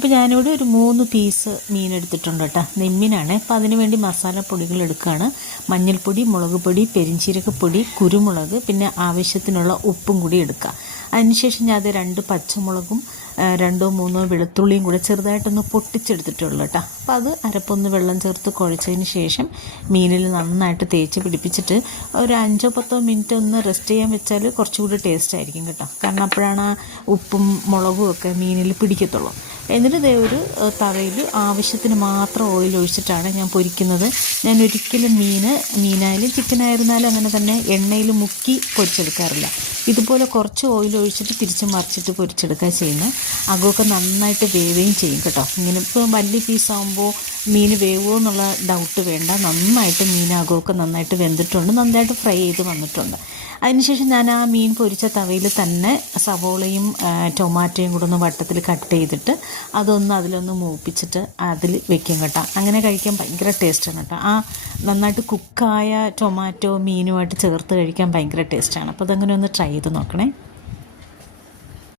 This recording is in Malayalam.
അപ്പോൾ ഞാനിവിടെ ഒരു 3 പീസ് മീൻ എടുത്തിട്ടുണ്ട് കേട്ടോ. നെമ്മിനാണ്. അപ്പോൾ അതിന് വേണ്ടി മസാലപ്പൊടികൾ എടുക്കുകയാണ്. മഞ്ഞൾപ്പൊടി, മുളക് പൊടി, പെരിഞ്ചീരകപ്പൊടി, കുരുമുളക്, പിന്നെ ആവശ്യത്തിനുള്ള ഉപ്പും കൂടി എടുക്കുക. അതിനുശേഷം ഞാൻ അത് 2 പച്ചമുളകും 2-3 വെളുത്തുള്ളിയും കൂടെ ചെറുതായിട്ടൊന്ന് പൊട്ടിച്ചെടുത്തിട്ടുള്ളൂ കേട്ടോ. അപ്പോൾ അത് അരപ്പൊന്ന് വെള്ളം ചേർത്ത് കുഴച്ചതിന് ശേഷം മീനിൽ നന്നായിട്ട് തേച്ച് പിടിപ്പിച്ചിട്ട് ഒരു 5-10 മിനിറ്റ് ഒന്ന് റെസ്റ്റ് ചെയ്യാൻ വെച്ചാൽ കുറച്ചുകൂടി ടേസ്റ്റ് ആയിരിക്കും കേട്ടോ. കാരണം അപ്പോഴാണ് ഉപ്പും മുളകും ഒക്കെ മീനിൽ പിടിക്കത്തുള്ളൂ. എന്നിട്ട് ഇതേ ഒരു തവയിൽ ആവശ്യത്തിന് മാത്രം ഓയിൽ ഒഴിച്ചിട്ടാണ് ഞാൻ പൊരിക്കുന്നത്. ഞാൻ ഒരിക്കലും മീനായാലും ചിക്കനായിരുന്നാലും അങ്ങനെ തന്നെ എണ്ണയിൽ മുക്കി പൊരിച്ചെടുക്കാറില്ല. ഇതുപോലെ കുറച്ച് ഓയിൽ ഒഴിച്ചിട്ട് തിരിച്ച് മറിച്ചിട്ട് പൊരിച്ചെടുക്കുക ചെയ്യുന്നത്. അകമൊക്കെ നന്നായിട്ട് വേവുകയും ചെയ്യും കേട്ടോ. ഇങ്ങനെ ഇപ്പോൾ വലിയ പീസാകുമ്പോൾ മീൻ വേവുമോ എന്നുള്ള ഡൗട്ട് വേണ്ട. നന്നായിട്ട് മീനകമൊക്കെ നന്നായിട്ട് വെന്തിട്ടുണ്ട്, നന്നായിട്ട് ഫ്രൈ ചെയ്ത് വന്നിട്ടുണ്ട്. അതിനുശേഷം ഞാൻ ആ മീൻ പൊരിച്ച തവയിൽ തന്നെ സവോളയും ടൊമാറ്റോയും കൂടെ ഒന്ന് വട്ടത്തിൽ കട്ട് ചെയ്തിട്ട് അതൊന്ന് അതിലൊന്ന് മൂപ്പിച്ചിട്ട് അതിൽ വെക്കും കേട്ടോ. അങ്ങനെ കഴിക്കാൻ ഭയങ്കര ടേസ്റ്റാണ് കേട്ടോ. ആ നന്നായിട്ട് കുക്കായ ടൊമാറ്റോ മീനുമായിട്ട് ചേർത്ത് കഴിക്കാൻ ഭയങ്കര ടേസ്റ്റാണ്. അപ്പോൾ അതങ്ങനെ ഒന്ന് ട്രൈ ചെയ്ത് നോക്കണേ.